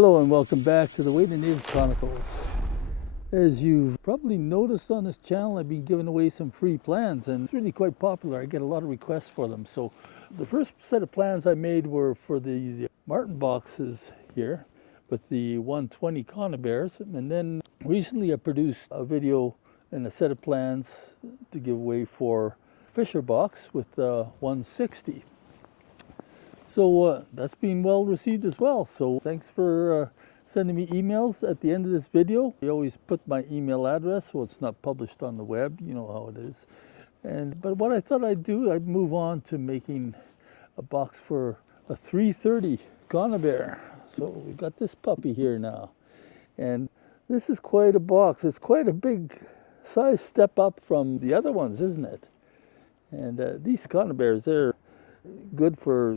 Hello and welcome back to the Way to Native Chronicles. As you've probably noticed on this channel, I've been giving away some free plans and it's really quite popular. I get a lot of requests for them. So the first set of plans I made were for the Marten boxes here with the 120 conibears, and then recently I produced a video and a set of plans to give away for Fisher box with 160. So that's been well received as well. So thanks for sending me emails at the end of this video. I always put my email address so it's not published on the web. You know how it is. But what I thought I'd do, I'd move on to making a box for a 330 conibear. So we've got this puppy here now. And this is quite a box. It's quite a big size step up from the other ones, isn't it? And these conibears, they're good for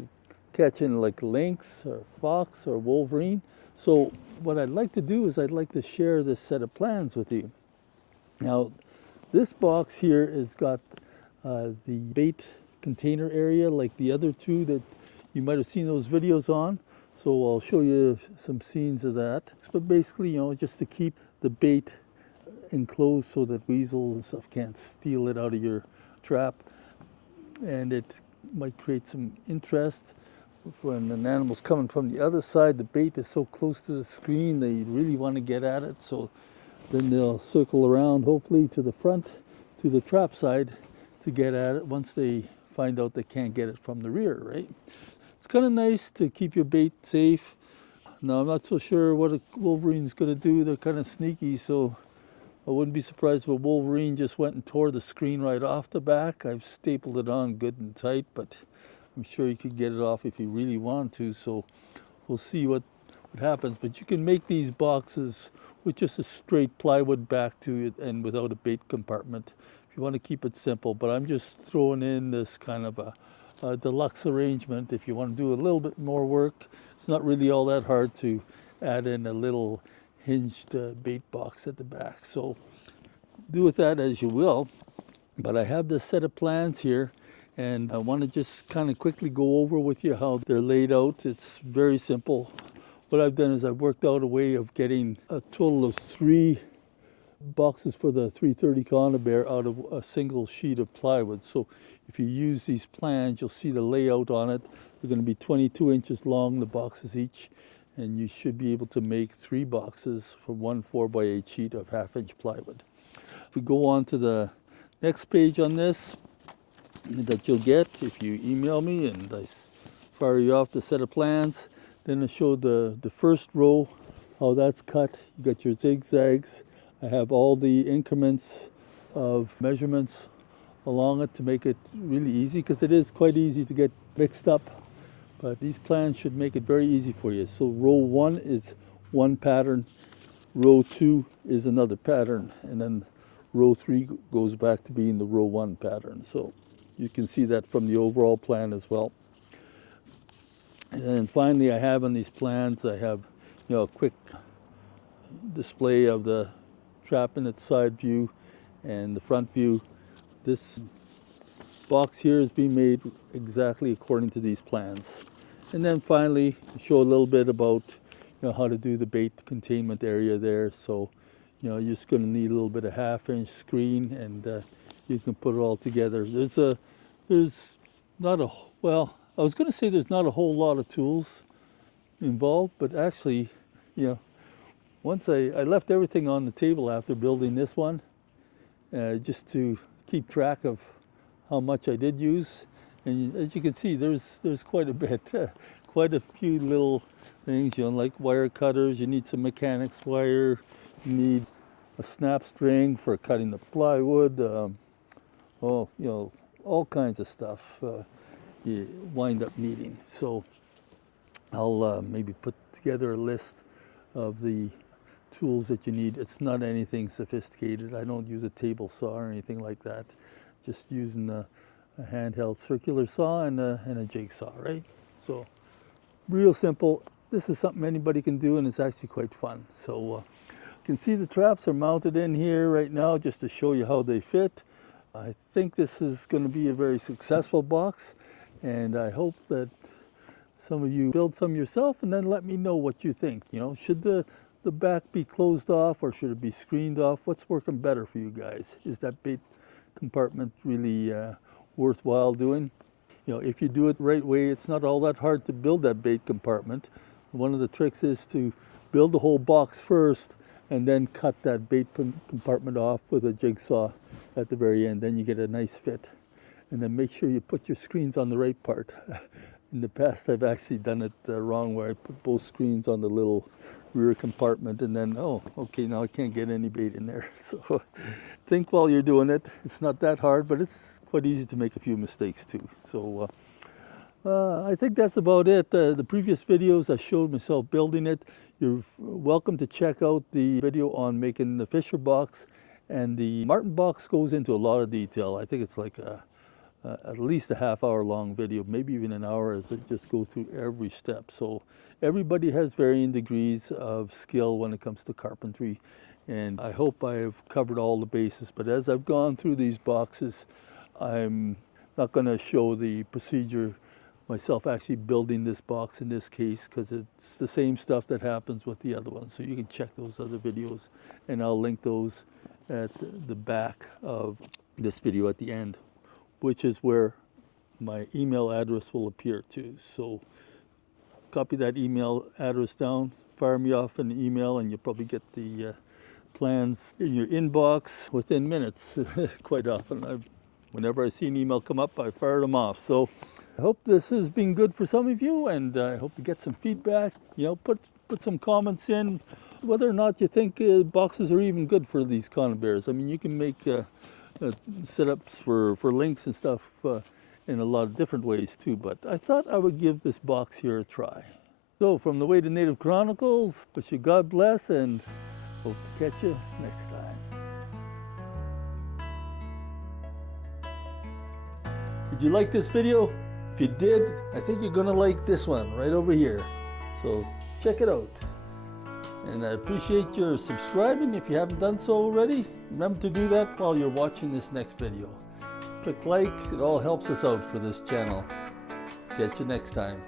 catching like lynx or fox or wolverine. So what I'd like to do is I'd like to share this set of plans with you. Now this box here has got the bait container area like the other two that you might have seen those videos on. So I'll show you some scenes of that. But basically, you know, just to keep the bait enclosed so that weasels and stuff can't steal it out of your trap. And it might create some interest. When an animal's coming from the other side, the bait is so close to the screen, they really want to get at it. So then they'll circle around, hopefully to the front, to the trap side, to get at it once they find out they can't get it from the rear, right? It's kind of nice to keep your bait safe. Now, I'm not so sure what a wolverine's going to do. They're kind of sneaky, so I wouldn't be surprised if a wolverine just went and tore the screen right off the back. I've stapled it on good and tight, but I'm sure you could get it off if you really want to, so we'll see what happens. But you can make these boxes with just a straight plywood back to it and without a bait compartment if you want to keep it simple. But I'm just throwing in this kind of a deluxe arrangement. If you want to do a little bit more work, it's not really all that hard to add in a little hinged bait box at the back. So do with that as you will. But I have this set of plans here, and I want to just kind of quickly go over with you how they're laid out. It's very simple. What I've done is I've worked out a way of getting a total of 3 boxes for the 330 conibear out of a single sheet of plywood. So if you use these plans, you'll see the layout on it. They're going to be 22 inches long, the boxes each, and you should be able to make 3 boxes from one 4x8 sheet of 1/2 inch plywood. If we go on to the next page on this, that you'll get if you email me and I fire you off the set of plans, then I show the first row, how that's cut. You got your zigzags. I have all the increments of measurements along it to make it really easy, because it is quite easy to get mixed up, but these plans should make it very easy for you. So row 1 is one pattern, row 2 is another pattern, and then row 3 goes back to being the row 1 pattern. So you can see that from the overall plan as well. And then finally, I have on these plans, I have, you know, a quick display of the trap in its side view and the front view. This box here is being made exactly according to these plans. And then finally, show a little bit about, you know, how to do the bait containment area there. So, you know, you're just going to need a little bit of 1/2 inch screen, and you can put it all together. There's not a, well, I was going to say there's not a whole lot of tools involved, but actually, you know, once I left everything on the table after building this one, just to keep track of how much I did use. And as you can see, there's quite a bit, quite a few little things, you know, like wire cutters. You need some mechanics wire. You need a snap string for cutting the plywood. Oh, you know, all kinds of stuff you wind up needing. So I'll maybe put together a list of the tools that you need. It's not anything sophisticated. I don't use a table saw or anything like that. Just using a handheld circular saw and a jigsaw, right? So real simple. This is something anybody can do, and it's actually quite fun. So you can see the traps are mounted in here right now just to show you how they fit. I think this is going to be a very successful box, and I hope that some of you build some yourself and then let me know what you think. You know, should the back be closed off or should it be screened off? What's working better for you guys? Is that bait compartment really worthwhile doing? You know, if you do it the right way, it's not all that hard to build that bait compartment. One of the tricks is to build the whole box first and then cut that bait compartment off with a jigsaw at the very end. Then you get a nice fit. And then make sure you put your screens on the right part. In the past, I've actually done it wrong, where I put both screens on the little rear compartment and then, oh, okay, now I can't get any bait in there. So think while you're doing it. It's not that hard, but it's quite easy to make a few mistakes too. So I think that's about it. The previous videos I showed myself building it. You're welcome to check out the video on making the Fisher box, and the Marten box goes into a lot of detail. I think it's like at least a half-hour long video, maybe even an hour, as it just goes through every step. So everybody has varying degrees of skill when it comes to carpentry, and I hope I've covered all the bases. But as I've gone through these boxes, I'm not going to show the procedure myself actually building this box in this case, because it's the same stuff that happens with the other ones. So you can check those other videos, and I'll link those at the back of this video at the end, which is where my email address will appear too. So copy that email address down, fire me off an email, and you'll probably get the plans in your inbox within minutes. Quite often, whenever I see an email come up, I fire them off. So I hope this has been good for some of you, and I hope to get some feedback. You know, put some comments in whether or not you think boxes are even good for these conibears. I mean, you can make setups for LYNX and stuff in a lot of different ways too, but I thought I would give this box here a try. So from the Way to Native Chronicles, wish you God bless, and hope to catch you next time. Did you like this video? If you did, I think you're gonna like this one right over here. So check it out. And I appreciate your subscribing if you haven't done so already. Remember to do that while you're watching this next video. Click like, it all helps us out for this channel. Catch you next time.